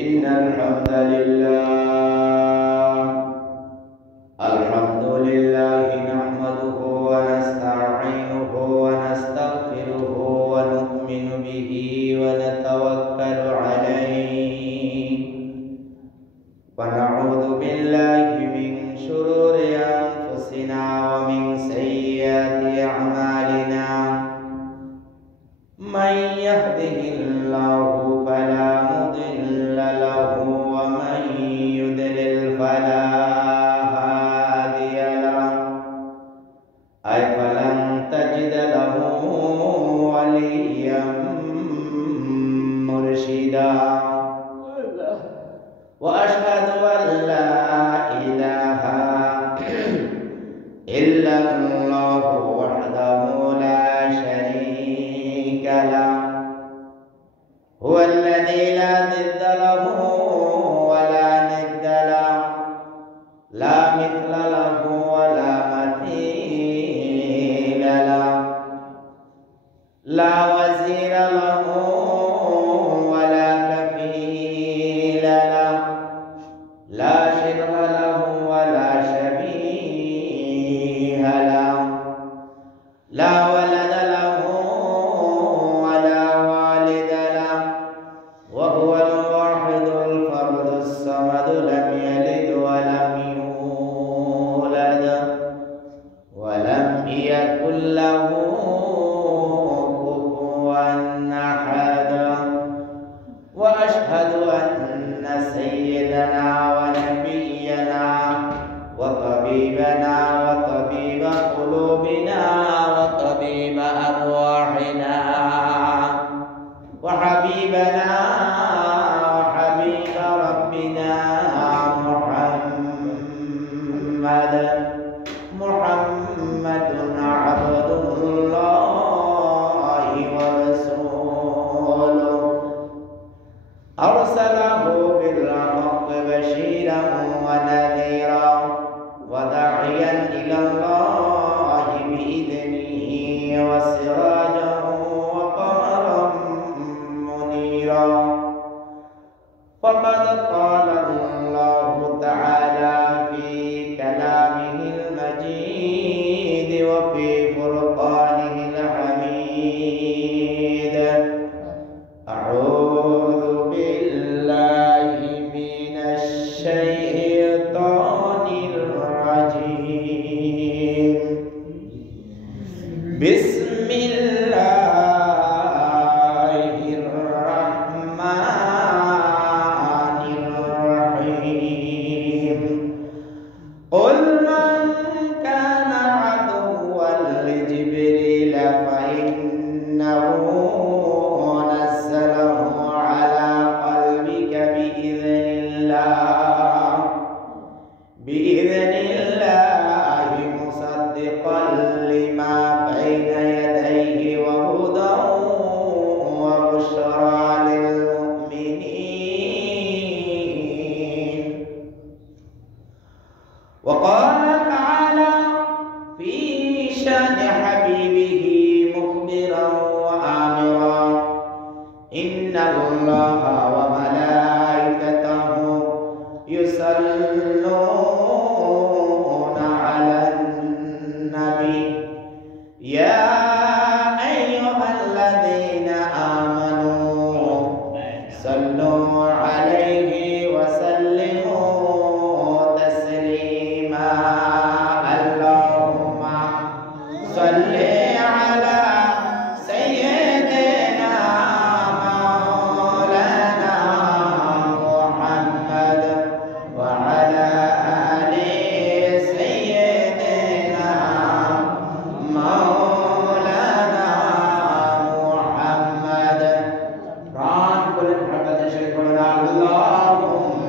إن الحمد لله نحمده ونستعينه ونستغفره ونؤمن به ونتوكل عليه ونعوذ بالله من شرور أنفسنا ومن سيئات أعمالنا من يهده الله فلا مضل له ومن يضلل فلا هادي له أي فلن تجد له وليا مرشدا وأشهد أن لا إله إلا الله وحده لا شريك له هو الذي لا ضد له ولا ند له لا مثل له ولا مثيل له لا وزير له ولا كفيل له لا شبه له ولا شبيه له لا ولد له ولا والد له وهو الواحد الفرد الصمد لم يلد ولم يولد ولم يكن له كفوا أحد وأشهد أن سيدنا ونبينا وطبيبنا وطبيب قلوبنا وطبيب أرواحنا وحبيبنا وحبيب ربنا محمد عبد الله ورسوله أرسله بالحق بشيرا ونذيرا وداعيا إلى الله بإذنه وسراجا وقمرا منيرا فقد قال الله تعالى في كلامه المجيد وفي فرقانه الحميد أعوذ بالله من الشيطان الرجيم بسم الله الرحمن الرحيم قل من كان عدوا لجبريل فإنه نزله على قلبك بإذن الله مصدقا لما بين يديه وهدى وبشرى للمؤمنين وقال تعالى في شان حبيبه مخبرا وآمرا إن الله وملائكته يصلون على النبي يا أيها الذين آمنوا صلوا عليه وسلموا تسليما اللهم صل على سيدنا مولانا محمد وعلى آل سيدنا مولانا محمد ران كل محبة شريك لنا اللهم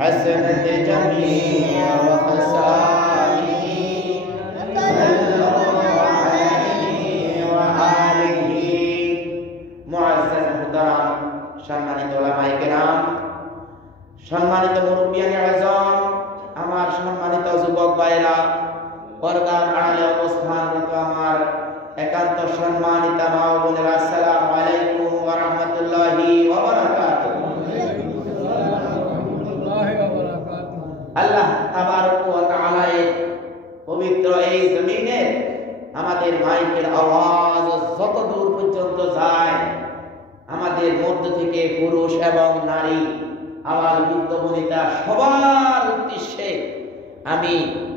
حسنت جميع خصاله صلوا عليه وآله معزز محترم সম্মানিত উলামায়ে কেরাম, সম্মানিত মুরব্বিয়ানে আযম, আমার সম্মানিত যুবক ভাইরা, পর্দার আড়ালে অবস্থানরত আমার একান্ত সম্মানিত মা ও বোনেরা, আসসালামু আলাইকুম ওয়া রাহমাতুল্লাহি ওয়া বারাকাতুহু। আল্লাহ তাবারক ওয়া তাআলা পবিত্র এই জমিনে আমাদের মাইকের আওয়াজ যত দূর পর্যন্ত যায়, আমাদের মধ্য থেকে পুরুষ এবং নারী, আবার বৃদ্ধ বনিতা সবার উদ্দেশ্যে আমি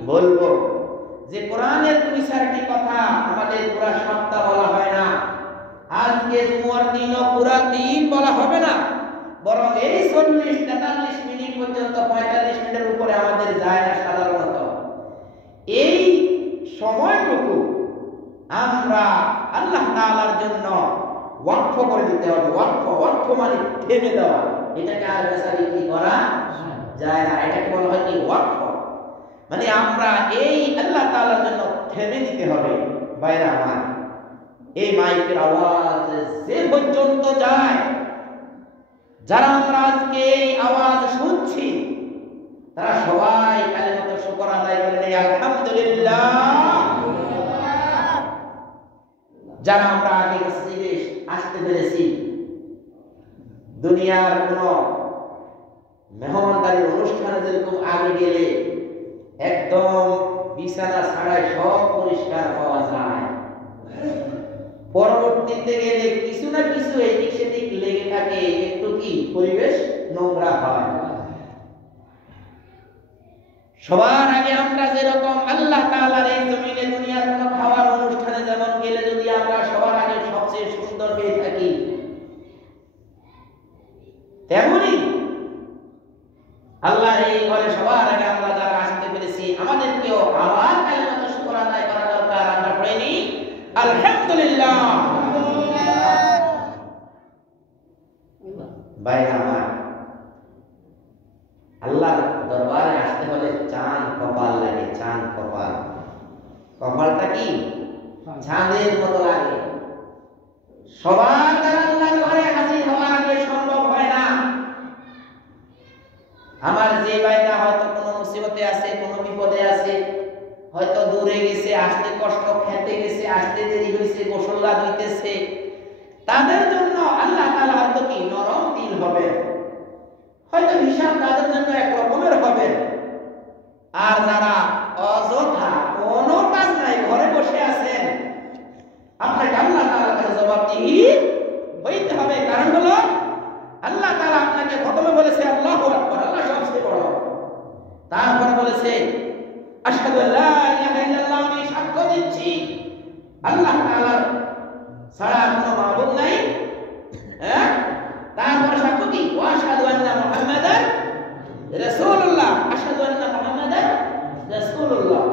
বলবো যে কোরআনের 2-4টি কথা আমাদের পুরো সপ্তাহ বলা হয় না, আজকে জুমার দিনও পুরো দিন বলা হবে না, বরং এই 40-43 মিনিট পর্যন্ত 45 মিনিটের উপরে আমাদের যায় না সাধারণত। এই সময়টুকু আমরা আল্লাহ তাআলার জন্য ওয়াকফ করে দিতে হবে। ওয়াকফ মানে থেমে দেওয়া, এটাকে আর বেসারি কি করা যায় না, এটাকে বলা হয় কি ওয়াকফ। মানে আমরা এই আল্লাহ তাআলার জন্য থেমে দিতে হবে। বাইরে আমার এই মাইকের আওয়াজ যে পর্যন্ত যায়, যারা আমরা আজকে এই আওয়াজ শুনছি, তারা সবাই কালিমাতুল শুকর আদায় করে আলহামদুলিল্লাহ। যারা আমরা আগে মসজিদে আসতে পেরেছি, দুনিয়ার কোন মেহমানদারি অনুষ্ঠানে যেরকম আগে গেলে একদম বিছানা ছাড়াই সব পরিষ্কার পাওয়া যায়, পরবর্তীতে গেলে কিছু না কিছু এদিক সেদিক লেগে থাকে, একটু কি পরিবেশ নোংরা হয়। সবার আগে আমরা যেরকম আল্লাহ তাআলার এই জমিনে দুনিয়ার কোন খাওয়ার অনুষ্ঠানে যেমন গেলে যদি আমরা সবার আগে সবচেয়ে সুন্দর পেয়ে থাকি, তেমনি আল্লাহ এই ঘরে সবার আগে আমরা যারা আসতে পেরেছি, আমাদেরকেও আবার কালিমাতুল শুকর আদায় করা দরকার। আমরা পড়িনি আলহামদুলিল্লাহ। ভাইরা আমার, আল্লাহর দরবারে আসতে হলে চাঁদ কপাল লাগে। চাঁদ কপাল, কপালটা কি চাঁদের মতো লাগে। সবার দ্বারা আল্লাহর ঘরে হাজির হওয়া আগে সম্ভব হয় না। আমার যে ভাইরা হয়তো কোনো মুসিবতে আছে, কোনো বিপদে আছে, হয়তো দূরে গেছে, আসতে কষ্ট, খেতে গেছে, আসতে দেরি হয়েছে, গোসল হইতেছে, তাদের জন্য আল্লাহ তাআলা হয়তো কি নরম দিল হবে, হয়তো হিসাব তাদের জন্য এক রকমের হবে। আর যারা অযথা কোনো কাজ নাই ঘরে বসে আছেন, আপনাকে আল্লাহ তাআলার কাছে জবাবদিহি হইতে হবে। কারণ হলো আল্লাহ তাআলা আপনাকে প্রথমে বলেছে আল্লাহু আকবার, আল্লাহ সবচেয়ে বড়, তারপরে বলেছে আশহাদু আল্লা ইলাহা ইল্লাল্লাহ, আমি সাক্ষ্য দিচ্ছি আল্লাহ তাআলা ছাড়া কোনো মাবুদ নাই। হ্যাঁ, তারপরে সাক্ষ্য কি ওয়া আশহাদু আন্না মুহাম্মাদান রাসূলুল্লাহ, আশহাদু আন্না মুহাম্মাদান রাসূলুল্লাহ,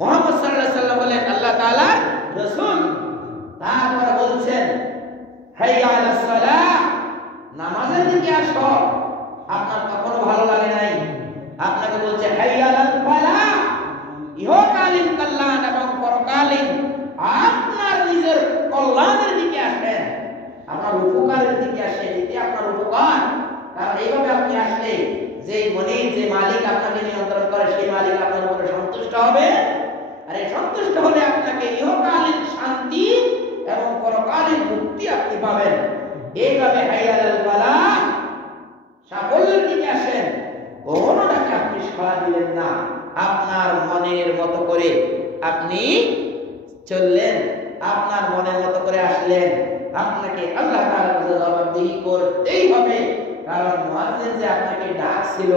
মুহাম্মদ সাল্লাল্লাহু আলাইহি ওয়াসাল্লাম বলেন আল্লাহ তাআলার রাসূল। তারপরে বলছেন হাইয়া আলাস সালাহ, নামাজের দিকে আসো। আপনার কখনো ভালো লাগে নাই, আপনাকে বলছে হাইয়া আলাল ফালাহ, ইহকালীন কল্যাণ এবং পরকালীন আপনার নিজের কল্যাণের দিকে আসেন, আপনার উপকারের দিকে আসেন, এতে আপনার উপকার। কারণ এইভাবে আপনি আসলে যে মনিব, যে মালিক আপনাকে নিয়ন্ত্রণ করে, সেই মালিক আপনার উপরে সন্তুষ্ট হবে। আর এই সন্তুষ্ট হলে আপনাকে ইহকালীন শান্তি এবং পরকালীন মুক্তি আপনি পাবেন। এইভাবে হাইয়া আলাল ফালাহ, সাফল্যের দিকে আসেন। কোনোটাকে আপনি সাড়া দিলেন না, আপনার মনের মতো করে আপনি চললেন, আপনার মনের মতো করে আসলেন, আপনাকে আল্লাহ তাআলার কাছে জবাবদিহি করতেই হবে। কারণ মুয়াজ্জিন যে আপনাকে ডাকছিল,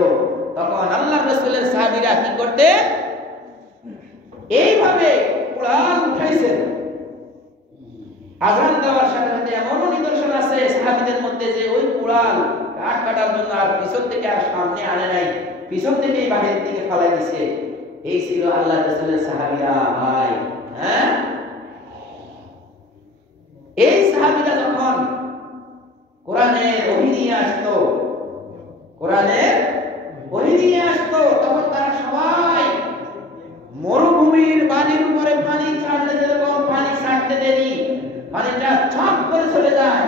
তখন আল্লাহর রাসূলের সাহাবীরা কি করতেন? এইভাবে কুরআন উঠাইছেন। আযান দেওয়ার সাথে সাথে এমন নিদর্শন আছে সাহাবীদের মধ্যে যে ওই কুরআন কাট কাটার জন্য আর পিছন থেকে আর সামনে আনে নাই, পিছন থেকেই বাহির দিকে ফেলাই দিছে। এই ছিল আল্লাহর রাসূলের সাহাবীরা। ভাই, হ্যাঁ, এই সাহাবীরা যখন কোরআনের ওহী নিয়ে আসতো, কোরআনের নিয়ে আসতো তখন তারা সবাই মরুভূমির বালির উপরে পানি ছাড়লে যেরকম পানি ছাড়তে দেরি পানিটা ছপ করে চলে যায়,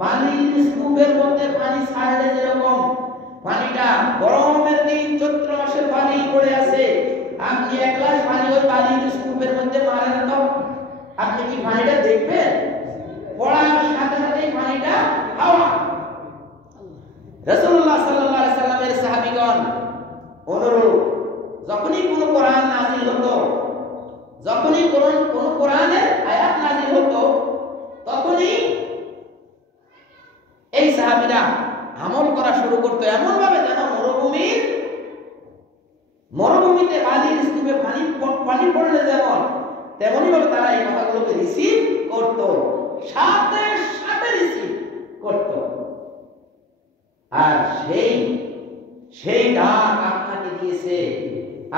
বালির স্তূপের মধ্যে পানি ছাড়লে যেরকম পানিটা গরমের দিন চৈত্র মাসের পানি পড়ে আছে, আপনি এক গ্লাস পানি ওই বালির স্তূপের মধ্যে মারেন তো আপনি কি পানিটা দেখবেন? পড়ার সাথে সাথে পানিটা হাওয়া। রাসূলুল্লাহ সাল্লাল্লাহু আলাইহি সাল্লামের সাহাবীগণ অনুরূপ যখনই কোনো কোরআন নাযিল হতো, যখনই কোন কোরআনের আয়াত নাযিল হতো, তখনই এই সাহাবীরা আমল করা শুরু করতো এমন ভাবে যেন মরুভূমিতে বালির স্তূপে পানি পড়লে যেমন তেমনি ভাবে তারা এই কথাগুলোকে রিসিভ করত, সাথে সাথে রিসিভ করত। আর সেই ডাক আপনাকে দিয়েছে,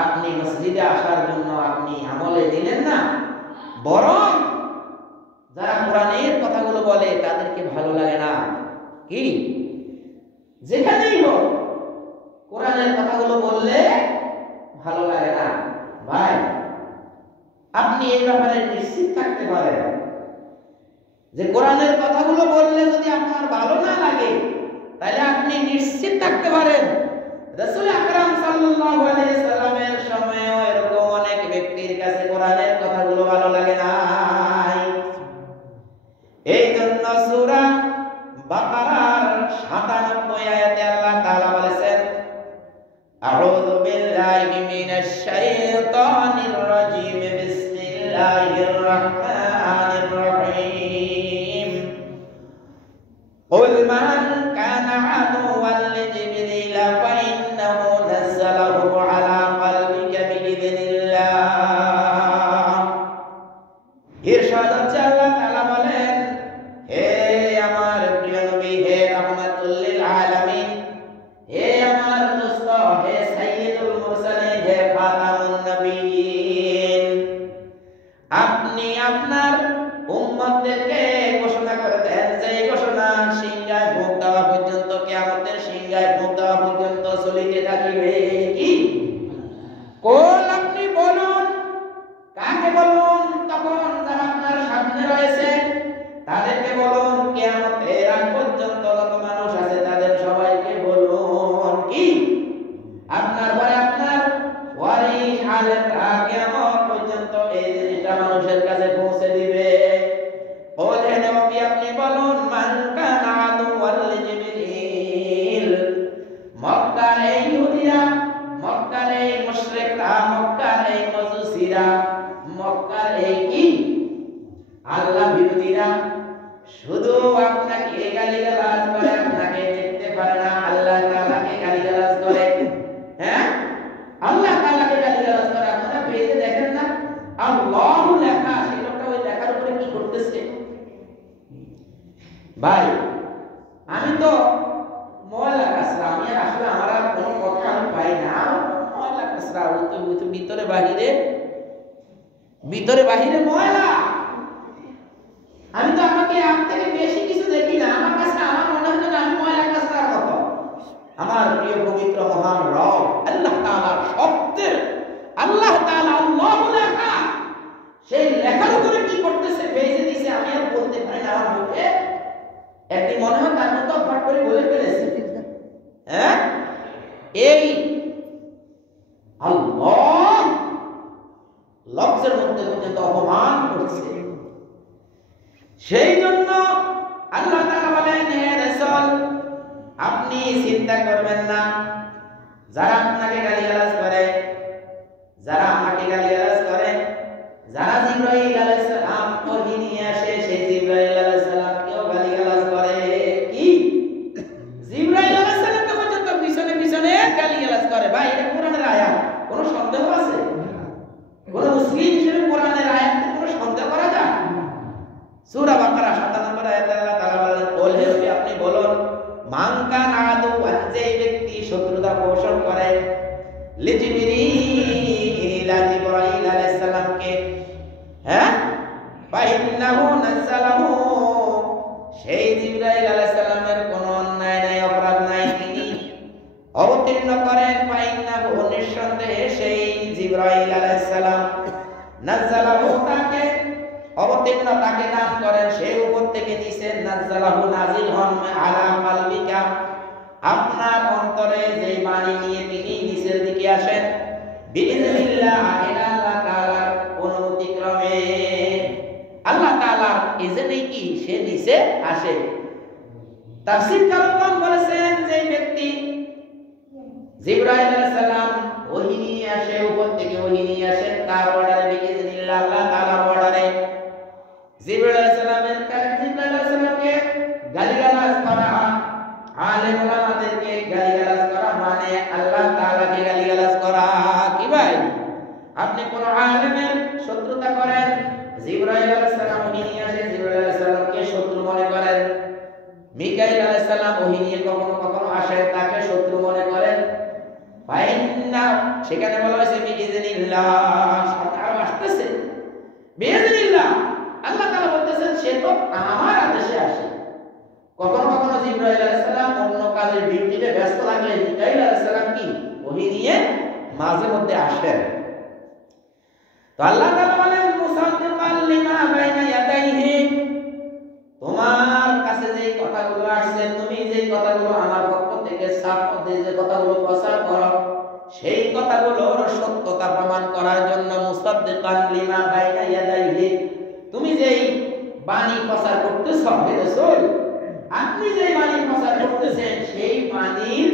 আপনি মসজিদে আসার জন্য আপনি আমলে দিলেন না, বরং যারা কোরআনের কথাগুলো বলে তাদেরকে ভালো লাগে না। কি যেখানেই হোক কোরআনের কথাগুলো বললে ভালো লাগে না। ভাই আপনি এই ব্যাপারে নিশ্চিত থাকতে পারেন যে কোরআনের কথাগুলো বললে যদি আপনার ভালো না লাগে তাহলে আপনি নিশ্চিত থাকতে পারেন রাসূল আকরাম সাল্লাল্লাহু আলাইহি সাল্লামের সময়ও এরকম অনেক ব্যক্তির কাছে কোরআনের কথাগুলো ভালো লাগে নাই। এই জন্য সূরা বাকারার ৯৭ আয়াতে আল্লাহ তাআলা বলেছেন, আউযু বিল্লাহি মিনাশ শাইতানির রাজীম, বিসমিল্লাহির রাহমানির রহিম, কুল মান কানা আদুওয়ান লিজিবরিল ফাইন্নাহু নাযালাহু আলা কলবিকা বিইذনিল্লাহ। ইরশাদ হচ্ছে আল্লাহ তাআলা বলেন, হে আমার প্রিয় নবী, হে রাহমাতুল লিল আলামিন, হে আমার দোস্ত, হে সাইয়্যিদুল মুরসালিন, হে খাতামুন নবিয়্যিন, আপনি আপনার উম্মতদেরকে ঘোষণা করে দেন যে এই ঘোষণা সিংহায় ভোগ দেওয়া পর্যন্ত, কিয়ামতের সিংহায় ভোগ দেওয়া পর্যন্ত চলিতে থাকিবে। কি কোন আপনি বলুন, কাকে বলুন? তখন যারা আপনার সামনে রয়েছে তাদেরকে বলুন, কিয়ামতের আগ পর্যন্ত যত মানুষ আছে তাদের সবাইকে বলুন। কি আপনার পরে আপনার ওয়ারিস আলেমরা কিয়ামত পর্যন্ত এই জিনিসটা মানুষের কাছে পৌঁছে দিবে। বলে নবী আপনি বলুন, মান কানা আদুওয়াল লিজিবরিল, মক্কার এই ইহুদিরা, মক্কার এই মুশরিকরা, মক্কার এই মাজুসিরা, মক্কার এই কি আল্লাহ বিরোধীরা শুধু আপনাকে গালিগালাজ করে, আপনাকে দেখতে পারে না, আল্লাহ তাআলাকে গালিগালাজ করে। হ্যাঁ, আল্লাহ তাআলাকে গালিগালাজ করে। আপনারা পেজে দেখেন না আল্লাহু লেখা, সেই লোকটা ওই লেখার উপরে কি করতেছে? ভাই আমি তো ময়লা কাসরা, আমি আসলে আমার আর কোনো কথা আমি পাই না, ময়লা কাসরা, ওই তো ভিতরে বাহিরে ময়লা। আমি তো আমাকে আপ থেকে বেশি কিছু দেখি না, আমার কাছে আমার মনে হয় যে আমি ময়লা কাসরার মতো। আমার প্রিয় পবিত্র মহান রব আল্লাহ তাআলার শব্দের, আল্লাহ তাআলা আল্লাহু লেখা, সেই লেখার উপরে কি করতেছে বেজে দিয়েছে, আমি আর বলতে পারি না। আমার মুখে একদিন মনে হয় তার মতো ফট করে বলে ফেলেছে। হ্যাঁ, এই আল্লাহ লফজের মধ্যে পর্যন্ত অপমান করছে। সেই জন্য আল্লাহ তাআলা বলেন, হে রাসূল আপনি চিন্তা করবেন না, যারা আপনাকে গালিগালাজ করে, যারা আমাকে গালিগালাজ করে, যারা জিবরাইল আলাইহিস সালাম ওহী নিয়ে আসে, সেই জিবরাইল আলাইহিস সালামকেও গালিগালাজ করে। কি জিবরাইল আলাইহিস সালামকে পর্যন্ত পিছনে পিছনে গালিগালাজ করে। ভাই এটা কোরআনের আয়াত, কোনো সন্দেহ আছে? কোন মুসলিম হিসেবে কোরআনের আয়াতে কোনো সন্দেহ করা যায়? সূরা বাকারা ৯৭ আয়াতে আল্লাহ তাআলা বলেন, বল হে নবী আপনি বলুন, মান কানা আদুওয়ান, যে ব্যক্তি শত্রুতা পোষণ করে, লিজিবরিল, জিবরাইল আলাইহিস সালামকে, হ্যাঁ, ফাইন্নাহু নাযালাহু, সেই জিবরাইল আলাইহিস সালামের কোনো অন্যায় নাই, অপরাধ নাই, তিনি অবতীর্ণ করেন, নাযালাহু তাকে অবতীর্ণ তাকে দান করেন, সে উপর থেকে নিচে নাযালাহু নাজিল হন আলা কালবিকা, আপনার অন্তরে যে বাণী নিয়ে তিনি নিচের দিকে আসেন, বিইذنিল্লাহ, এটা আল্লাহ তাআলার অনুমতিক্রমে। আল্লাহ তাআলার ইজনে কি সে নিচে আসে। তাফসীরকারগণ বলেছেন যে ব্যক্তি জিবরাইল আলাইহিস সালাম ওহী নিয়ে আসে, উপর থেকে ওহী নিয়ে আসেন তার অর্ডারে, বিইذنিল্লাহ, আল্লাহ তাআলার অর্ডারে। জিবরাইল আলাইহিস সালামকে গালিগালাজ করা, আলেম ওলামাদেরকে গালিগালাজ করা মানে আল্লাহ তাআলাকে গালিগালাজ করা। কি ভাই, আপনি কোন আলেমের শত্রুতা করেন, জিবরাইল আলাইহিস সালাম ওহী নিয়ে আসে, জিবরাইল আলাইহিস সালামকে শত্রু মনে করেন। মিকাইল আলাইহিস সালাম ওহী নিয়ে কখনো কখনো আসেন, তাকে শত্রু মনে করেন। ফাইন্না, সেখানে বলা হয়েছে বিইذনিল্লাহ, সাতাও আসতেছে বিইذনিল্লাহ। আল্লাহ তাআলা বলতেছেন সে তো আমার আদেশে আসে। কখনো কখনো জিবরাইল আলাইহিস সালাম অন্য কাজে ডিউটিতে ব্যস্ত থাকলে মিকাইল আলাইহিস সালাম কি ওহী নিয়ে মাঝে মধ্যে আসেন। তো আল্লাহ তাআলা বলেন মুসাদ্দিকাল লিমা বাইনা ইয়াদাইহি, তোমার কাছে যে কথাগুলো আসছে, তুমি যে কথাগুলো আমার পক্ষ থেকে সাফ পথে যে কথাগুলো প্রচার করো, সেই কথাগুলোর সত্যতা প্রমাণ করার জন্য মুসাদ্দিকাল লিমা বাইনা ইয়াদাইহি, তুমি যেই বাণী প্রচার করতেছো হে রাসূল, আপনি যে বাণী প্রচার করতেছেন সেই বাণীর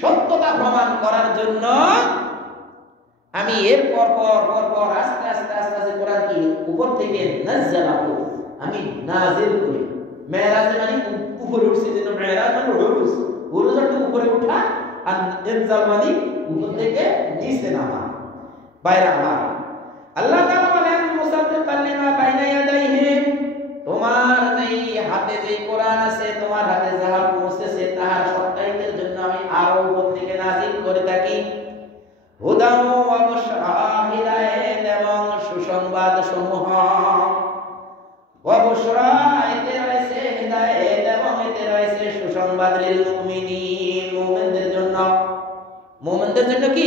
সত্যতা প্রমাণ করার জন্য আমি এর পর আস্তে আস্তে আস্তে আস্তে কোরআন কি উপর থেকে নাযালাহু আমি নাজিল করি। মেরাজ মানে উপরে উঠছে, যেন মেরাজ মানে উরুজ, উরুজ অর্থ উপরে ওঠা, আর ইনজাল মানে উপর থেকে নিচে নামা, বাইরে নামা। আল্লাহ তাআলা বলেন মুসাদ্দিকাল লিমা বাইনা ইয়াদাইহি, তোমার যেই হাতে যেই কোরআন আছে, তোমার হাতে যাহা পৌঁছেছে তাহার সত্যায়নের জন্য আমি আরো উপর থেকে নাজিল করে থাকি। হুদাও ওয়া বুশরা, হিদায়াত এবং সুসংবাদ সমূহ। ওয়া বুশরা, এতে রয়েছে হিদায়াত এবং এতে রয়েছে সুসংবাদ, লিল মুমিনিন, মুমিনদের জন্য। মুমিনদের জন্য কি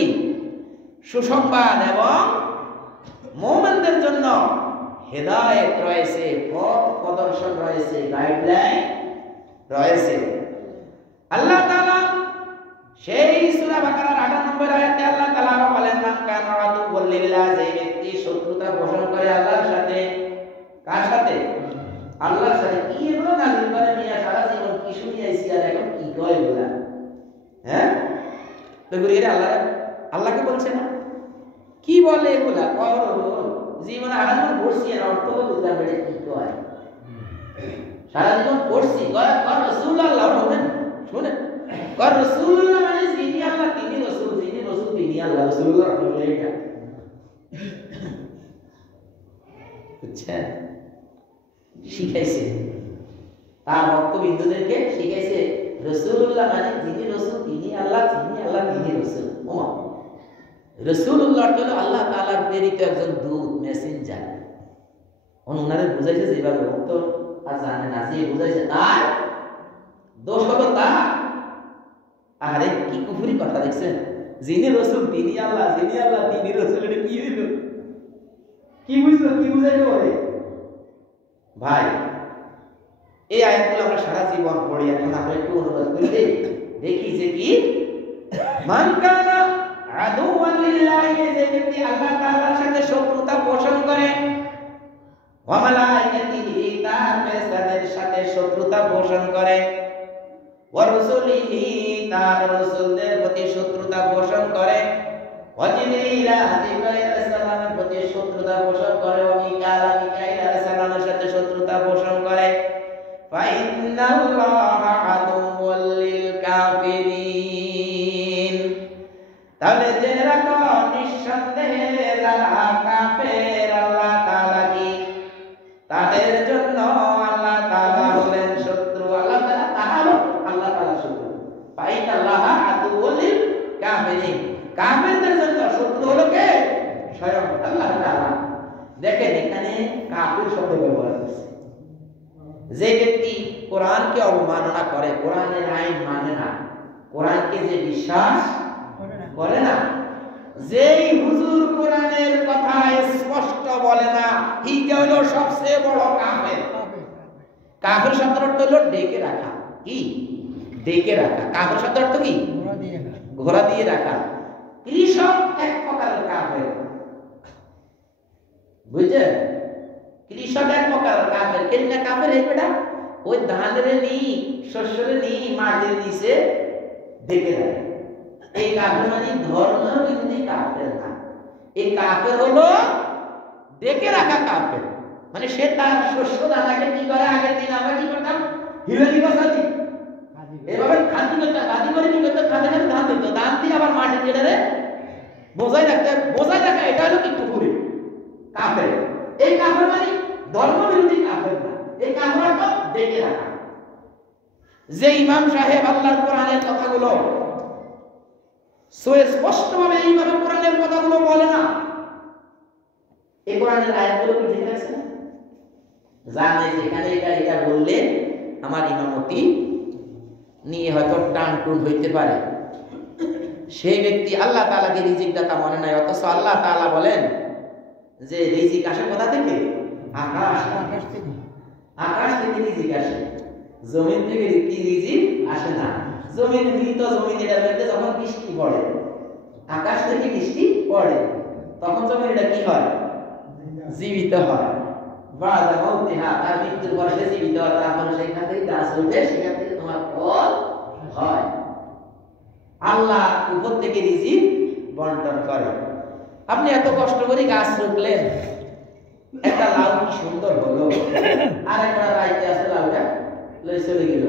সুসংবাদ, এবং মুমিনদের জন্য হিদায়াত রয়েছে, পথ প্রদর্শন রয়েছে, গাইডলাইন রয়েছে। আল্লাহ তাআলা সেই সূরা বাকারার 98 আয়াতে আল্লাহ তাআলা বলেন মান কানা আদুওয়াল লিল্লাহ, যে ব্যক্তি শত্রুতা পোষণ করে আল্লাহর সাথে। কার সাথে? আল্লাহর সাথে। কি এগুলো নাযিল করে মিয়া, সারা জীবন কি শুনি আইছি আর এখন কি কয় এগুলা? হ্যাঁ, তো এগুলো আল্লাহকে বলছে না, কি বলে এগুলা? জীবনে আরাম করছি আর অর্থ বুঝলাম এটা কি কয়। সারা জীবন পড়ছি রাসূলুল্লাহ, শুনেন রাসূলুল্লাহ মানে যিনি আল্লাহ তিনি রাসূল, যিনি রাসূল তিনি আল্লাহ, রাসূলুল্লাহ এটা বুঝছেন? শিখাইছে তার ভক্তবৃন্দদেরকে, শিখাইছে রাসূলুল্লাহ মানে যিনি রাসূল তিনি আল্লাহ, যিনি আল্লাহ তিনি রাসূল। রাসূলুল্লাহ হলো আল্লাহ তাআলার প্রেরিত একজন দূত, মেসেঞ্জার। ওনারে বুঝাইছে যেভাবে ভক্ত আর জানে না, যে বুঝাইছে তার দোষ হলো তার। আরে কি কুফরি কথা দেখছেন, যিনি রাসূল তিনি আল্লাহ, যিনি আল্লাহ তিনি রাসূল, এটা কি হইল? কি বুঝলো, কি বুঝাইলো ওরে ভাই? এই আয়াতগুলো আমরা সারা জীবন পড়ি, এখন আমরা একটু অনুবাদ করে দেখি যে কি মান কানা আদুওয়াল লিল্লাহি, যে ব্যক্তি আল্লাহ তাআলার সাথে শত্রুতা পোষণ করে, ওয়া মালাইকাতিহি, তার ফেরেশতাদের সাথে শত্রুতা পোষণ করে, ওয়া রাসূলিহি, তার রাসূলদের প্রতি শত্রুতা পোষণ করে, ওয়া জিবরিল, জিবরাইল আলাইহিস সালামের প্রতি শত্রুতা পোষণ করে, ওয়া মিকাইল আলাইহিস সালামের সাথে শত্রুতা পোষণ করে, ফা ইন্নাল্লাহা আদুওয়াল লিল কাফিরিন, তাহলে জেনে রাখো নিঃসন্দেহে যারা কাফের আল্লাহ তাআলা কি তাদের জন্য আল্লাহ তাআলা হলেন শত্রু। আল্লাহ তাআলা তাহারও আল্লাহ তাআলা শত্রু। ফাইনাল্লাহা আদুওয়াল লিল কাফিরিন, কাফেরদের জন্য শত্রু হলো কে? স্বয়ং আল্লাহ তাআলা। দেখেন এখানে কাফির শব্দ ব্যবহার করছে। যে ব্যক্তি কোরআনকে অবমাননা করে, কোরআনের আইন মানে না, কোরআনকে যে বিশ্বাস করে না, যেই হুজুর কোরআনের কথা স্পষ্ট বলে না, এইটা হলো সবচেয়ে বড় কাফের। কাফের শব্দের অর্থ হলো ডেকে রাখা। কি ডেকে রাখা? কাফের শব্দের অর্থ কি? ঘোড়া দিয়ে রাখা। কৃষক এক প্রকারের কাফের, বুঝছেন? কৃষক এক প্রকারের কাফের। কেন কাফের? এই বেটা ওই ধানের নি শস্যের নি মাটির নিচে ডেকে রাখে। এই কাফের মানে ধর্ম বিরোধী কাফের না, এই কাফের হলো ডেকে রাখা কাফের। মানে সে তার শস্য দানাকে কি করে? আগের দিন আমরা কি করতাম? হিলালি বসাতি এভাবে খাদি করতাম, খাদি করে কি করতাম? খাদে খাদে ধান দিত, ধান দিয়ে আবার মাটি কেটে বোঝাই রাখতে। বোঝাই রাখা এটা হলো কি? কুফরি, কাফের। এই কাফের মানে ধর্ম বিরোধী কাফের না, এই কাফের তো ডেকে রাখা। যে ইমাম সাহেব আল্লাহর কোরআনের কথাগুলো স্পষ্টভাবে এইভাবে কোরআনের কথাগুলো বলে না, এই কোরআনের আয়াতগুলো কি ঠিক আছে? জানে যেখানে এটা বললে আমার ইমামতি নিয়ে হয়তো টান টুন হইতে পারে, সেই ব্যক্তি আল্লাহ তাআলাকে রিজিক দাতা মনে নাই। অথচ আল্লাহ তাআলা বলেন যে রিজিক আসে কোথা থেকে? আকাশ থেকে। আকাশ থেকে রিজিক আসে, জমিন থেকে কি রিজিক আসে না। জমিন মৃত জমিন, এটার মধ্যে যখন বৃষ্টি পড়ে, আকাশ থেকে বৃষ্টি পড়ে, তখন জমিন এটা কি হয়? জীবিত হয়। বাদা মাউতিহা, তার মৃত্যুর পরে সে জীবিত হয়, তারপরে সেখান থেকে গাছ উঠে, সেখান থেকে তোমার ফল হয়। আল্লাহ উপর থেকে রিজিক বন্টন করে। আপনি এত কষ্ট করে গাছ রুখলেন, একটা লাউ কি সুন্দর হলো, আর একটা রাইতে আছে লাউটা লই চলে গেল,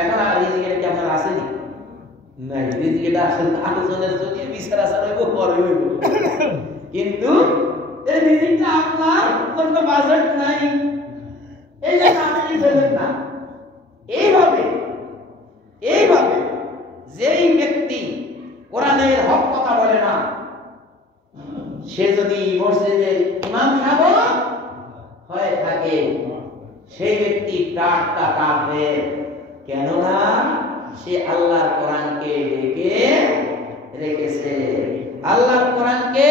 এখন আর রিজিকের কি আপনার আসেনি? নাই, রিজিকটা আসলে আলোচনার যদি বিচার আসা হইব পরে হইব, কিন্তু এই রিজিকটা আপনার কোনো বাজেট নাই, এই যে আপনি ফেলেন না। এইভাবে যেই ব্যক্তি কোরআনের হক কথা বলে না, সে যদি মসজিদের ইমাম সাহেব হয়ে থাকে, সেই ব্যক্তি টাটকা কাফের। কেননা সে আল্লাহর কোরআনকে ঢেকে রেখেছে, আল্লাহর কোরআনকে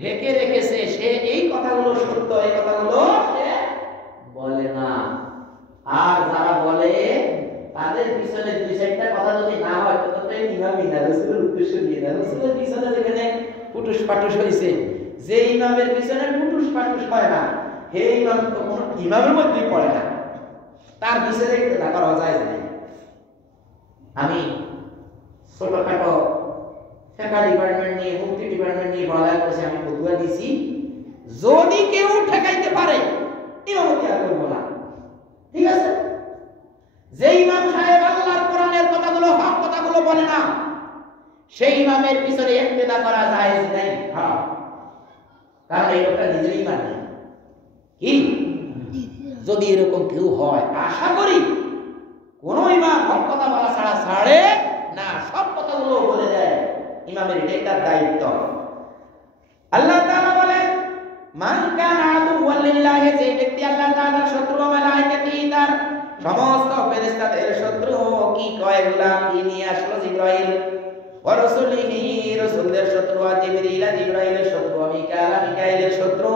ঢেকে রেখেছে। সে এই কথাগুলো সত্য, এই কথাগুলো সে বলে না। আর যারা বলে তাদের পিছনে দুই চারটা কথা যদি না হয়, তো ইমামই না, রাসূলের উদ্দেশ্য দিয়ে না। রাসূলের পিছনে যেখানে পুটুস পাটুস হয়েছে, যে ইমামের পিছনে পুটুস পাটুস হয় না, সেই ইমাম তো কোনো ইমামের মধ্যেই পড়ে না, তার পিছনে একটু টাকা যায় না। আমি ছোটখাটো ফিকহ ডিপার্টমেন্ট নিয়ে, মুফতি ডিপার্টমেন্ট নিয়ে পড়ালেখা করেছি, আমি ফতোয়া দিছি, যদি কেউ ঠেকাইতে পারে ইমামতি আর করব না। ঠিক আছে? যে ইমাম সাহেব আল্লাহর কোরআনের কথাগুলো, হক কথাগুলো বলে না, সেই ইমামের পিছনে ইক্তেদা করা জায়েজ নাই। হ্যাঁ, কারণ এই লোকটা নিজের ইমান নেই। কি যদি এরকম কেউ হয়, আশা করি কোন ইমাম হক কথা বলা ছাড়া ছাড়ে না, সব কথাগুলো বলে দেয়। ইমামের এটাই তার দায়িত্ব। আল্লাহ তাআলা বলেন, মান কানা আদুওয়াল লিল্লাহি, যে ব্যক্তি আল্লাহ তাআলার শত্রু, মালায়েকাতি, তার সমস্ত ফেরেশতাদের শত্রু। কি কয় এগুলা? কি নিয়ে আসলো? জিবরাইল। ওয়া রাসূলিহি, রাসূলদের শত্রু। জিবরিল, জিবরাইলের শত্রু। মিকাইল, মিকাইলের শত্রু।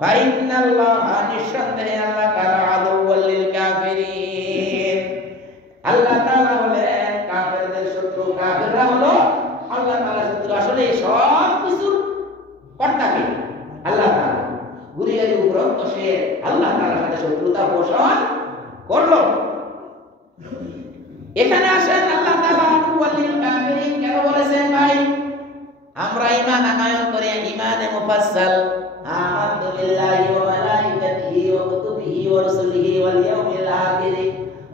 ফাইন্নাল্লাহা, নিঃসন্দেহে আল্লাহ তাআলা আদুওয়াল লিল কাফিরিন, আল্লাহ তাআলা হলেন কাফেরদের শত্রু। কাফেররা হলো আল্লাহ তাআলার শত্রু। আসলে সব কিছু কর্তাকে আল্লাহ তাআলা, গুরিয়ারি উপরন্ত সে আল্লাহ তাআলার সাথে শত্রুতা পোষণ করলো। এখানে আসেন আল্লাহ তাআলা আদুওয়াল লিল কাফিরিন কেন বলেছেন? ভাই, আমরা ঈমান আনয়ন করে ঈমানে মুফাসসাল, আমানতু বিল্লাহি ওয়া মালাইকাতিহি ওয়া কুতুবিহি ওয়া রাসূলিহি ওয়াল ইয়াউমিল আখির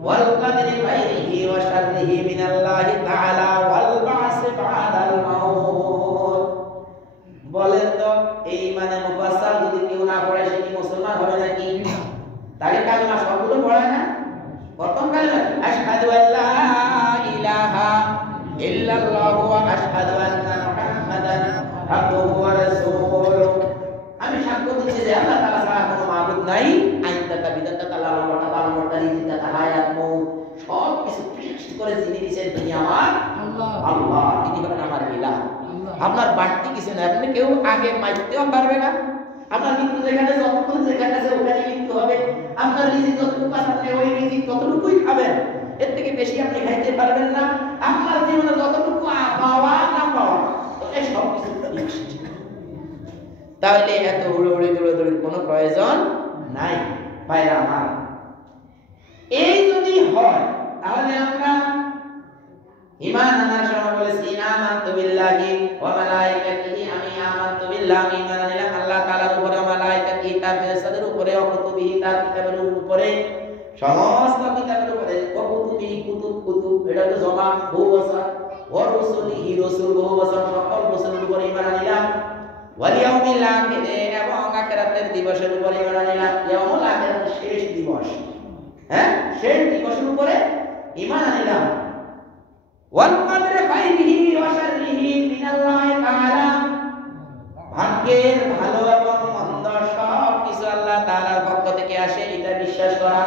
ওয়াল কদরি খাইরিহি ওয়া শাররিহি মিনাল্লাহি তাআলা ওয়াল বা'সি বা'দাল মাউত। বলেন তো, এই ঈমানে মুফাসসাল যদি কেউ না পড়ে, সে কি মুসলমান হবে নাকি? তাহলে কালিমা সবগুলো পড়ে না? প্রথম কালিমা আশহাদু আল্লা ইলাহা ইল্লাল্লাহু ওয়া আশহাদু আন্না মুহাম্মাদান আবদুহু ওয়া রাসূলুহু। আমি সাক্ষ্য দিচ্ছি যে আল্লাহ তাআলা ছাড়া কোনো মাবুদ নাই। আইনদাতা, বিধাতা, লালনতা, পালনকর্তা, রিজিকদাতা, হায়াত, মউত সব কিছু ফিক্সড করে যিনি দিয়েছেন, তিনি আমার আল্লাহ। তিনি হলেন আমার ইলাহ। আপনার বাড়তি কিছু না, আপনি কেউ আগে মারতেও পারবে না। আপনার মৃত্যু যেখানে যতক্ষণ যেখানে আছে ওখানে মৃত্যু হবে। আপনার রিজিক যতটুকু আছে আপনি ওই রিজিক ততটুকুই খাবেন, এর থেকে বেশি আপনি খাইতে পারবেন না। আপনার জীবনে যতটুকু পাওয়া না পাওয়া এই সব কিছু ফিক্সড। তাহলে এত উড়ে দৌড়াদৌড়ির কোনো প্রয়োজন নাই ভাইরা আমার। এই যদি হয় তাহলে আমরা ঈমান আনার সময় বলেছি আমানতু বিল্লাহি ওয়া মালাইকাতিহি, আমি আমানতু বিল্লাহি, ঈমান আনলাম আল্লাহ তাআলার উপরে, মালাইকাতিহি তার ফেরেশতাদের উপরে, কুতুবিহি তার কিতাবের উপরে, সমস্ত কিতাবের উপরে, কুতুবিহি কুতুব এটা তো জমা বহু বছর, ওয়া রাসূলিহি রাসূল বহু বছর, সকল রাসূলের উপরে ঈমান আনলাম, ওয়াল ইয়াউমিল আখির এবং আখিরাতের দিবসের উপরে ঈমান আনলাম। ইয়াউমুল আখির শেষ দিবস, হ্যাঁ শেষ দিবসের উপরে ঈমান আনলাম। ওয়াল কদরি খাইরিহি ওয়া শাররিহি মিনাল্লাহি তাআলা, ভাগ্যের ভালো এবং মন্দ সব কিছু আল্লাহ তাআলার পক্ষ থেকে আসে এটা বিশ্বাস করা।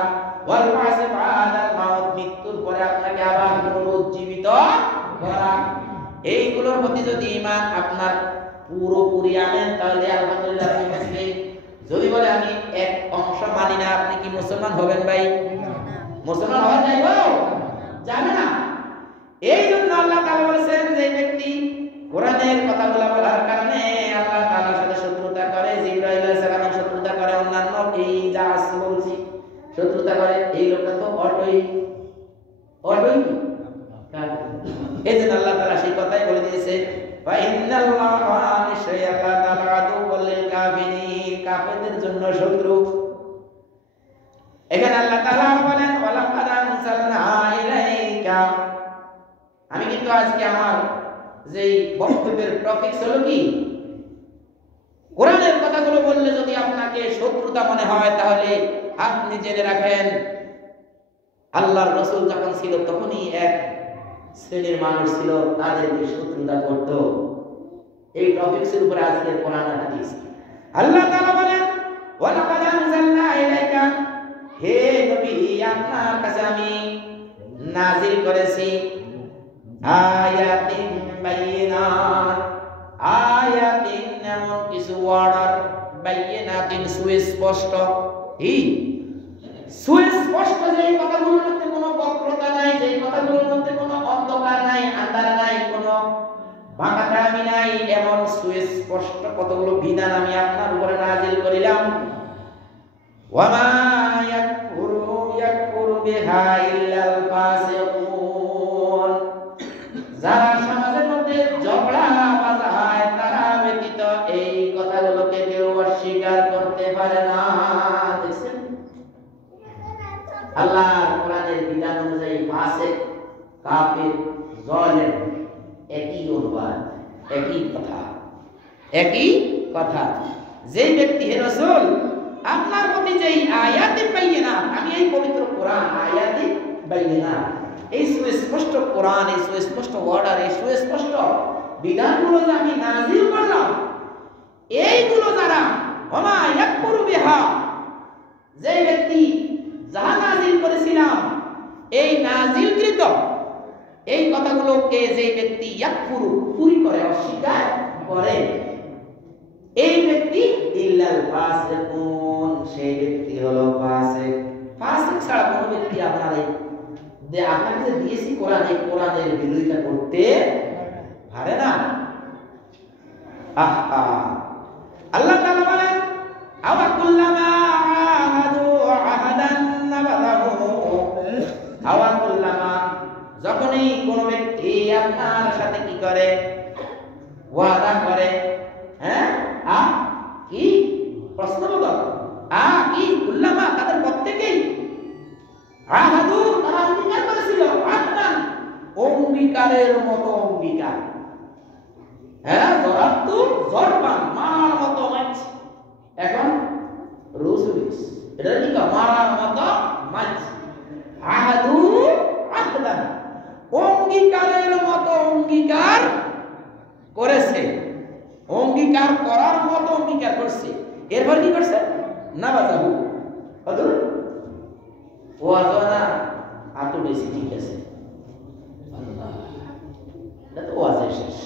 ওয়াল বা'স বা'দাল মাউত, মৃত্যুর পরে আপনাকে আবার পুনরুজ্জীবিত করা। এইগুলোর প্রতি যদি ঈমান আপনার পুরোপুরি আনেন তাহলে আলহামদুলিল্লাহ আপনি মুসলিম। যদি বলে আমি এক অংশ মানি না, আপনি কি মুসলমান হবেন ভাই? মুসলমান হওয়া যাবে না। এই জন্য আল্লাহ তাআলা বলেছেন যে ব্যক্তি কোরআনের কথাগুলো বলার কারণে আল্লাহ তাআলার সাথে শত্রুতা করে, জিবরাইল আলাইহিস সালামের শত্রুতা করে, অন্যান্য এই যা আছে বলছি শত্রুতা করে, এই লোকটা তো অটই এই জন্য আল্লাহ তাআলা সেই কথাই বলে দিয়েছে, ওয়া ইন্নাল্লাহা নিশ্চয়ই আল্লাহ তাআলা আদুউল লিল কাফিরিন, কাফেরদের জন্য শত্রু। এখানে আল্লাহ তাআলা বলেন ওয়ালাকাদ আনসালনা ইলাইকা, আমি কিন্তু আজকে আমার যেই বক্তব্যের টপিক হলো কি, কোরআনের কথাগুলো বললে যদি আপনাকে শত্রুতা মনে হয় তাহলে আপনি জেনে রাখেন আল্লাহর রাসূল যখন ছিল তখনই এক শ্রেণীর মানুষ ছিল তাদেরকে শত্রুতা করত। এই টপিকসের উপরে আজকের কোরআন হাদিস। আল্লাহ তাআলা বলেন ওয়ালাকাদ আনজালনা ইলাইকা, হে নবী আপনার কাছে আমি নাযিল করেছি আয়াতিন বাইয়িনাত, আয়াতিন এমন কিছু ওয়ার্ড, বাইয়িনাতিন সুস্পষ্ট, সুস্পষ্ট যেই কথাগুলোর মধ্যে কোনো বক্রতা নাই, যেই কথাগুলোর মধ্যে কোনো অন্ধকার নাই, আন্ধার নাই, কোনো ভাঙাটামি নাই, এমন সুস্পষ্ট কতগুলো বিধান আমি আপনার উপরে নাযিল করিলাম। ওয়া মা ইয়াকফুরু বিহা ইল্লাল ফাসিকুন, যারা সমাজের মধ্যে ঝগড়া বাজায় তারা ব্যতীত এই কথাগুলোকে কেউ অস্বীকার করতে পারে না। দেখছেন আল্লাহর কোরআনের বিধান অনুযায়ী ফাসিক, কাফির, জালেম একই অনুবাদ, একই কথা। যেই ব্যক্তি হে রাসূল আপনার প্রতি যেই আয়াতে বাইয়িনাত, আমি এই পবিত্র কোরআন আয়াতে বাইয়িনাত, এই সুস্পষ্ট কোরআন, এই সুস্পষ্ট অর্ডার, এই সুস্পষ্ট বিধানগুলো যে আমি নাযিল করলাম, এইগুলো যারা ওমা ইয়াকফুরু বিহা, যেই ব্যক্তি যাহা নাযিল করেছিলাম এই নাযিলকৃত এই কথাগুলোকে যেই ব্যক্তি ইয়াকফুরু কুফরি করে, অস্বীকার করে, এই ব্যক্তি ইল্লাল ফাসিকুন, সেই ব্যক্তি হলো ফাসিক। ফাসিক ছাড়া কোনো ব্যক্তি আপনাকে যে দিয়েছি কোরআন, এই কোরআনের বিরোধিতা করতে পারে না। আল্লাহ তাআলা বলেন আওয়া কুল্লামা আহাদু আহাদান নাবাদাহু, আওয়া কুল্লামা যখনই কোনো ব্যক্তি আপনার সাথে কি করে, ওয়াদা করে, হ্যাঁ কি প্রশ্নবোধক, কি কুল্লামা তাদের প্রত্যেকেই, আহাদু তারা অঙ্গীকার করেছিল, আহাদান অঙ্গীকারের মতো অঙ্গীকার, হ্যাঁ জরাতু জরবান মারার মতো মাছ, এখন রুসুলিস এটা কি মারার মতো মাছ, আহাদু আহদান অঙ্গীকারের মতো অঙ্গীকার করেছে, অঙ্গীকার করার মতো অঙ্গীকার করছে, এরপর কি করছে না বাজাবু হুজুর ও আজানা আতো বেশি ঠিক আছে, আল্লাহ এটা তো ওয়াজে শেষ,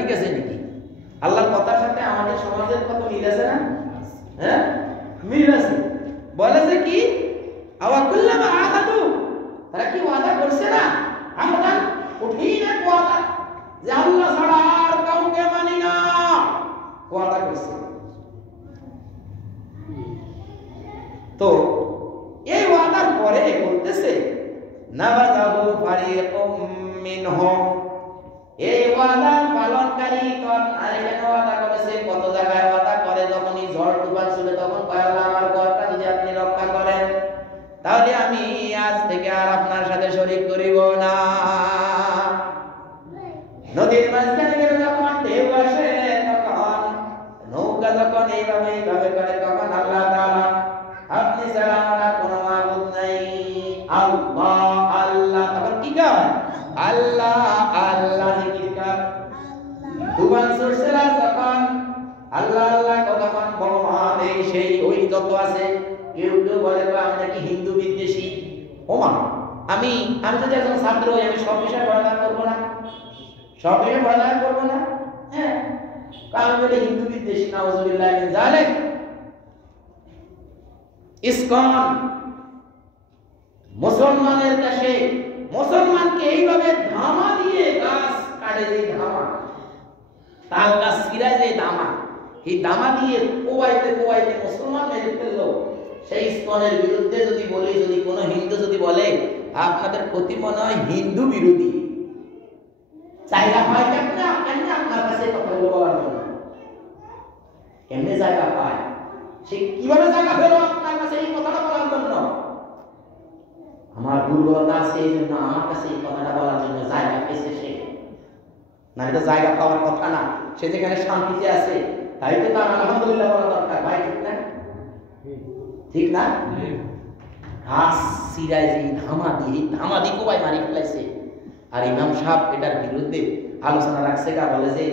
ঠিক আছে নাকি? আল্লাহর কথার সাথে আমাদের সমাজের কত মিল আছে না? হ্যাঁ, মিল আছে। বলে যে কি আওয়াকুল্লামা আহাদু, তারা কি ওয়াদা করছে না? আহাদান কঠিন এক ওয়াদা, যে আল্লাহ ছাড়া আর কাউকে মানি না, ওয়াদা করছে। তো এই ওয়াদার পরে বলতেছে নাবাযাহু ফারিকুম মিনহুম, এই ওয়াদা পালনকারী কোন? আর এখানে ওয়াদা করেছে কত জায়গায় ওয়াদা করে, যখনই ঝড় তুফান ছিল তখন কয় আল্লাহ আমার ঘরটা যদি আপনি রক্ষা করেন তাহলে আমি আজ থেকে আর আপনার সাথে শরীক করিব না। নদীর মাঝখানে গেলে যখন ঢেউ আসে, তখন নৌকা যখন এইভাবে করে, তখন আল্লাহ তাআলা আপনি ছাড়া আমার কোনো মাবুদ নাই, আল্লাহ আল্লাহ, তখন কি কয়? আল্লাহ আল্লাহ জিকির কর। তুফান ছুটছে যখন আল্লাহ আল্লাহ কতক্ষণ বড় মহান এই সেই ওই যত আছে, কেউ কেউ বলে আমি নাকি হিন্দু বিদ্বেষী। ওমা, আমি যদি একজন ছাত্র হই, আমি সব বিষয়ে পড়ালেখা করবো না? সব বিষয়ে পড়ালেখা করবো না? হ্যাঁ, কারণ বলে হিন্দু বিদ্বেষী, নাউযুবিল্লাহ মিন যালিক। ইসকন মুসলমানের দেশে মুসলমানকে এইভাবে ধামা দিয়ে গাছ কাটে, যে ধামা, তাল গাছ ছিঁড়া যে ধামা, এই ধামা দিয়ে কোবাইতে মুসলমান মেরে ফেললো। সেই ইসকনের বিরুদ্ধে যদি বলি, যদি কোনো হিন্দু যদি বলে আপনাদের প্রতি মনে হয় হিন্দু বিরোধী, জায়গা পায় কেমনে আপনার কাছে কথাগুলো বলার জন্য? কেমনে জায়গা পায়? সে কিভাবে জায়গা পেল আপনার কাছে এই কথাটা বলার জন্য? আমার দুর্বলতা আছে, এই জন্য আমার কাছে এই কথাটা বলার জন্য জায়গা পেয়েছে সে। না, এটা জায়গা পাওয়ার কথা না। সে যেখানে শান্তিতে আছে, তাই তো তার আলহামদুলিল্লাহ বলা দরকার। ভাই ঠিক না? ঠিক না? গাছ সিরায় যে ধামা দিয়ে কোবাই মারি ফেলাইছে। আর ইমাম সাহেব এটার বিরুদ্ধে আলোচনা রাখছে, কা বলে যে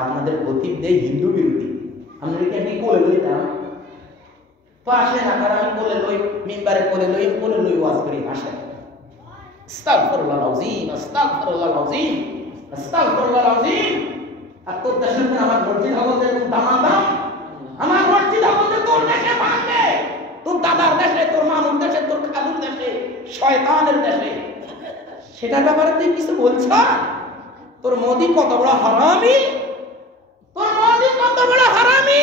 আপনাদের খতিব দেয় হিন্দু বিরোধী। আমরা কি কোলে লইতাম? তো আসেন আপনারা, আমি কোলে লই, মিম্বারে কোলে লই ওয়াজ করি, আসেন। আস্তাগফিরুল্লাহ আযীম, আস্তাগফিরুল্লাহ আযীম, আস্তাগফিরুল্লাহ আযীম। আর তোর দেশের আমার মসজিদ হলো যে দামাদাম, আমার মসজিদ হলো যে তোর দেশে ভাঙবে, তোর দাদার দেশে, তোর মামুর দেশে, তোর খালুর দেশে, শয়তানের দেশে। সেটার ব্যাপারে তুই কিছু বলছ? তোর মোদি কত বড় হারামি, তোর মোদি কত বড় হারামি।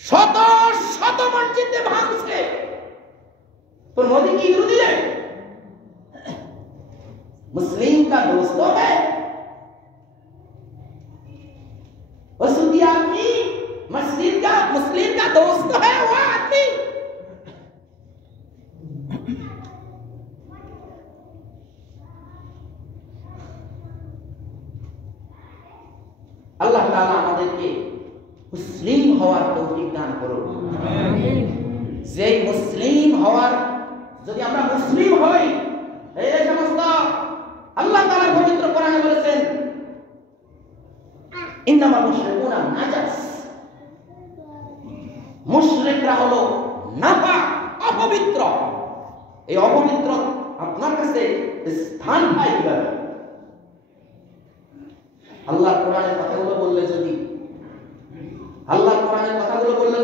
শত শত মসজিদে ভাঙছে, তোর মোদি কি বিরোধী है? मुस्लिम का दोस्त है वसुदी आदमी, मुस्लिम का दोस्त है वो आदमी। আল্লাহ তাআলা আমাদেরকে মুসলিম হওয়ার তৌফিক দান করুন। আমিন। যেই মুসলিম হওয়ার, যদি আমরা মুসলিম হই, এই সমস্ত আল্লাহ তাআলার পবিত্র কোরআনে বলেছেন ইন্নামাল মুশরিকুনা নাজাস, মুশরিকরা হলো নাপাক, অপবিত্র। এই অপবিত্র আপনার কাছে স্থান পায় কিভাবে? আল্লাহ কোরআনের কথাগুলো বললে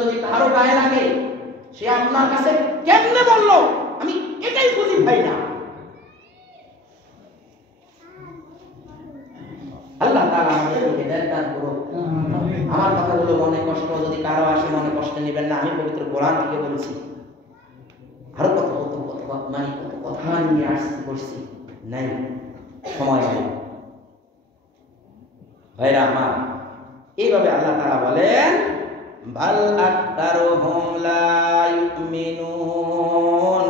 যদি কারো গায়ে লাগে, সে আপনার কাছে কেমনে বললো, আমি এটাই বুঝি ভাই না। আল্লাহ তাআলা আমাদেরকে হেদায়েত দান করুন। আমার কথাগুলো মনে কষ্ট যদি কারো আসে, মনে কষ্ট নেবেন না, আমি পবিত্র কোরআন থেকে বলছি। আরো কত কথা নিয়ে আসছি করছি, নাই সময় নেই ভাইরা আমার। এইভাবে আল্লাহ তাআলা বলেন বাল আকতারুহুম লা ইউমিনুন,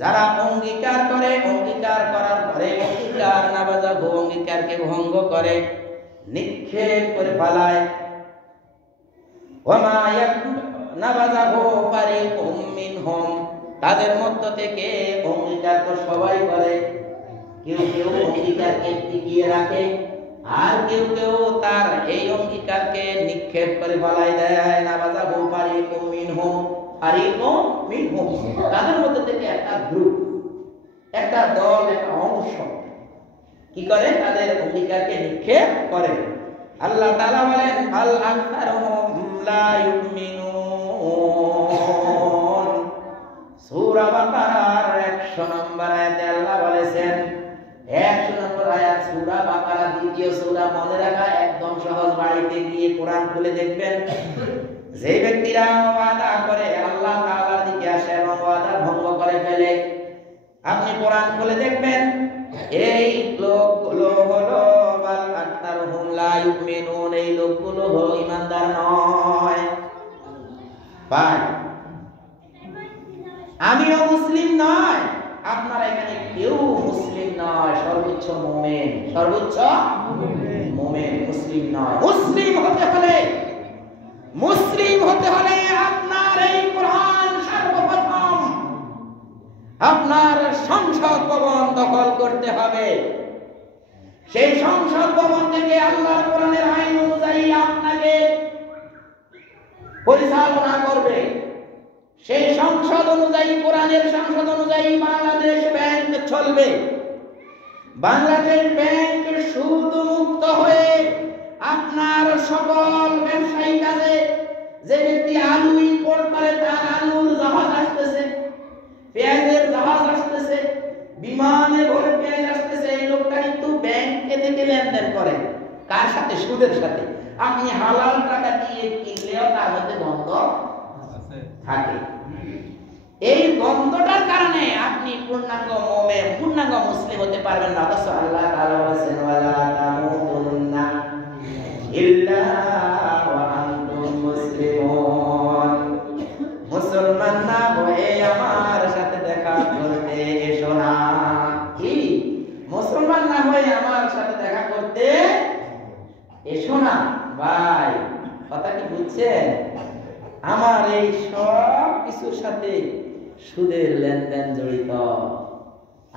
যারা অঙ্গীকার করে, অঙ্গীকার করার পরে অঙ্গীকার না বাজাবো, অঙ্গীকারকে ভঙ্গ করে, নিক্ষেপ করে ফেলায়। ওয়া মা না বাজাবো ফারিকুম মিনহুম, তাদের মধ্য থেকে অঙ্গীকার তো সবাই করে, কেউ কেউ অঙ্গীকারকে টিকিয়ে রাখে, আর কেউ কেউ তার এই অঙ্গীকারকে নিক্ষেপ করে ফেলাই দেয়। না বাজাবো ফারিকুম মিনহুম, তাদের মধ্যে থেকে একটা গ্রুপ, একটা দল, একটা অংশ কি করে? তাদের অঙ্গীকারকে নিক্ষেপ করে। আল্লাহ তাআলা বলেন আল আকতারুহুম লা ইউমিনুন। সূরা বাকারার 100 নম্বর আয়াতে আল্লাহ বলেছেন, 100 নম্বর আয়াত সূরা বাকারা, দ্বিতীয় সূরা, মনে রাখা একদম সহজ। বাড়িতে গিয়ে কোরআন খুলে দেখবেন, যে ব্যক্তিরা ওয়াদা করে আল্লাহ তাআলার দিকে আসে এবং ওয়াদা ভঙ্গ করে ফেলে, আপনি কোরআন খুলে দেখবেন এই লোকগুলো হলো বাল আকতারুহুম লা ইউমিনুন, এই লোকগুলো হলো ঈমানদার নয়। ভাই, আমিও মুসলিম নয়, আপনারা এখানে কেউ মুসলিম নয়, সর্বোচ্চ মুমিন, সর্বোচ্চ মুমিন, মুসলিম নয়। মুসলিম হতে হলে আপনার এই কোরআন সর্বপ্রথম আপনার সংসদ ভবন দখল করতে হবে। সেই সংসদ ভবন থেকে আল্লাহর কোরআনের আইন অনুযায়ী আপনাকে পরিচালনা করবে। সেই সংসদ অনুযায়ী, কোরআনের সংসদ অনুযায়ী বাংলাদেশ ব্যাংক চলবে। বাংলাদেশ ব্যাংক সুদ মুক্ত হয়ে আপনার সকল ব্যবসায়ী কাজে, যে ব্যক্তি আলু ইম্পোর্ট করে তার আলুর জাহাজ আসতেছে, পেঁয়াজের জাহাজ আসতেছে, বিমানে ভরে পেঁয়াজ আসতেছে, এই লোকটা কিন্তু ব্যাংকে থেকে লেনদেন করে। কার সাথে? সুদের সাথে। আপনি হালাল টাকা দিয়ে কিনলেও তার মধ্যে গন্ধ থাকে। এই গন্ধটার কারণে আপনি পূর্ণাঙ্গ মুমিন, পূর্ণাঙ্গ মুসলিম হতে পারবেন না। অথচ আল্লাহ তাআলা বলেছেন ওয়ালা তামুতুন্না ইল্লা ওয়া আনতুম মুসলিমুন। মুসলমান না হয়ে আমার সাথে দেখা করতে এসো না। কি? মুসলমান না হয়ে আমার সাথে দেখা করতে এসো না। ভাই, কথা কি বুঝছেন? আমার এই সব কিছুর সাথে সুদের লেনদেন জড়িত।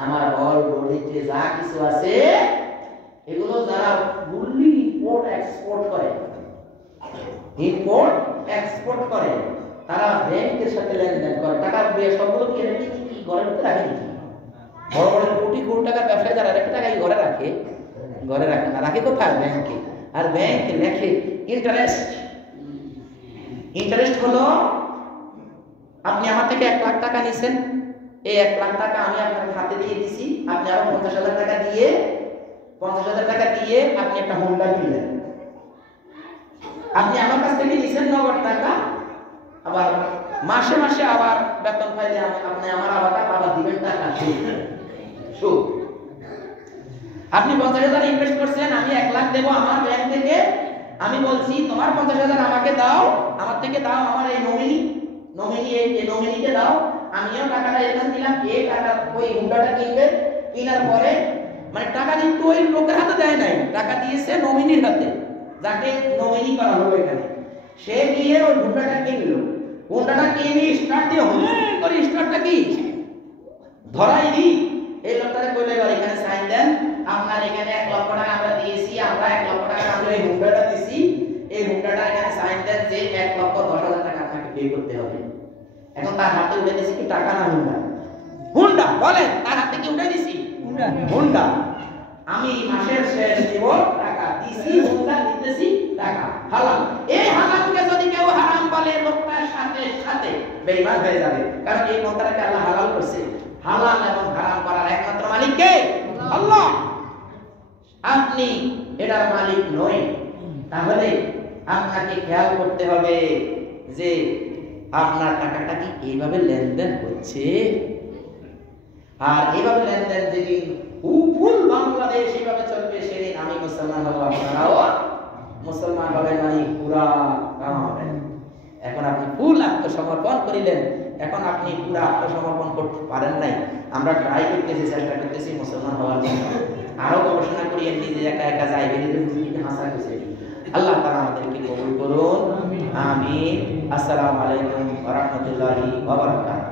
আমার বড়িতে যা কিছু আছে এগুলো যারা ফুললি ইম্পোর্ট এক্সপোর্ট করে, তারা ব্যাংকের সাথে লেনদেন করে। টাকা সবগুলো কি রেখে কি ঘরের ভিতরে রাখে নাকি? বড় বড় কোটি কোটি টাকার ব্যবসায় যারা রেখে টাকা ঘরে রাখে না, রাখে কোথায়? ব্যাংকে। আর ব্যাংক লেখে ইন্টারেস্ট হলো, আপনি আমার থেকে 1 লাখ টাকা নিছেন, এই 1 লাখ টাকা আমি আপনার হাতে দিয়ে দিছি, আপনি আরো 50,000 টাকা দিয়ে আপনি একটা হোন্ডা কিনলেন। আপনি আমার কাছ থেকে নিছেন নগদ টাকা, আবার মাসে মাসে আবার বেতন পাইলে আপনি আমার আবার দিবেন টাকা সুদ। আপনি 50,000 ইনভেস্ট করছেন, আমি 1 লাখ দেবো আমার ব্যাংক থেকে। আমি বলছি তোমার 50,000 আমাকে দাও, আমার থেকে দাও, আমার এই নমিনিকে দাও। আমিও টাকাটা এখানে দিলাম, এই টাকা ওই হুন্ডাটা কিনবে। কেনার পরে মানে টাকা কিন্তু ওই লোকের হাতে দেয় নাই, টাকা দিয়েছে নমিনির হাতে, যাকে নমিনি করা হলো এখানে। সে গিয়ে ওই হুন্ডাটা কিনলো। হুন্ডাটা কিনে স্টার্ট দিয়ে করে স্টার্টটা কি ধরাই দি। এই লোকটারে কইলে এবার এখানে সাইন দেন, আপনার এখানে 1 লক্ষ টাকা আমরা দিয়েছি, আমরা 1 লক্ষ টাকা আমরা এই হুন্ডাটা দিছি, এই হুন্ডাটা এখানে সাইন দেন যে 1,10,000 টাকা আপনাকে পে করতে হবে। এখন তার হাতে উঠে দিছি কি টাকা না হুন্ডা? বলেন, তার হাতে কি উঠে দিছি? হুন্ডা। আমি মাসের শেষ দেব টাকা, দিছি হুন্ডা, দিতেছি টাকা, হালাল। এই হালালকে যদি কেউ হারাম বলে, লোকটার সাথে সাথে বেঈমান হয়ে যাবে। কারণ এই মন্ত্রটাকে আল্লাহ হালাল করছে। হালাল এবং হারাম করার একমাত্র মালিক কে? আল্লাহ। আপনি এটার মালিক নই। তাহলে আপনাকে খেয়াল করতে হবে যে আপনার টাকাটা কি এইভাবে লেনদেন হচ্ছে। আর এইভাবে লেনদেন যেদিন ফুল বাংলাদেশ এইভাবে চলবে, সেদিন আমি মুসলমান হব, আপনারাও মুসলমান হবেন, মানে পুরা কাম হবে। এখন আপনি ফুল আত্মসমর্পণ করিলেন, এখন আপনি পুরা আত্মসমর্পণ করতে পারেন নাই। আমরা ট্রাই করতেছি, চেষ্টা করতেছি মুসলমান হওয়ার জন্য। আরো গবেষণা করি, নিজে একা একা যাই হাসা খুঁজে। আল্লাহ তাআলা আমাদেরকে কবুল করুন, আমিন। আসসালামু আলাইকুম ওয়া রাহমাতুল্লাহি ওয়া বারাকাতুহু।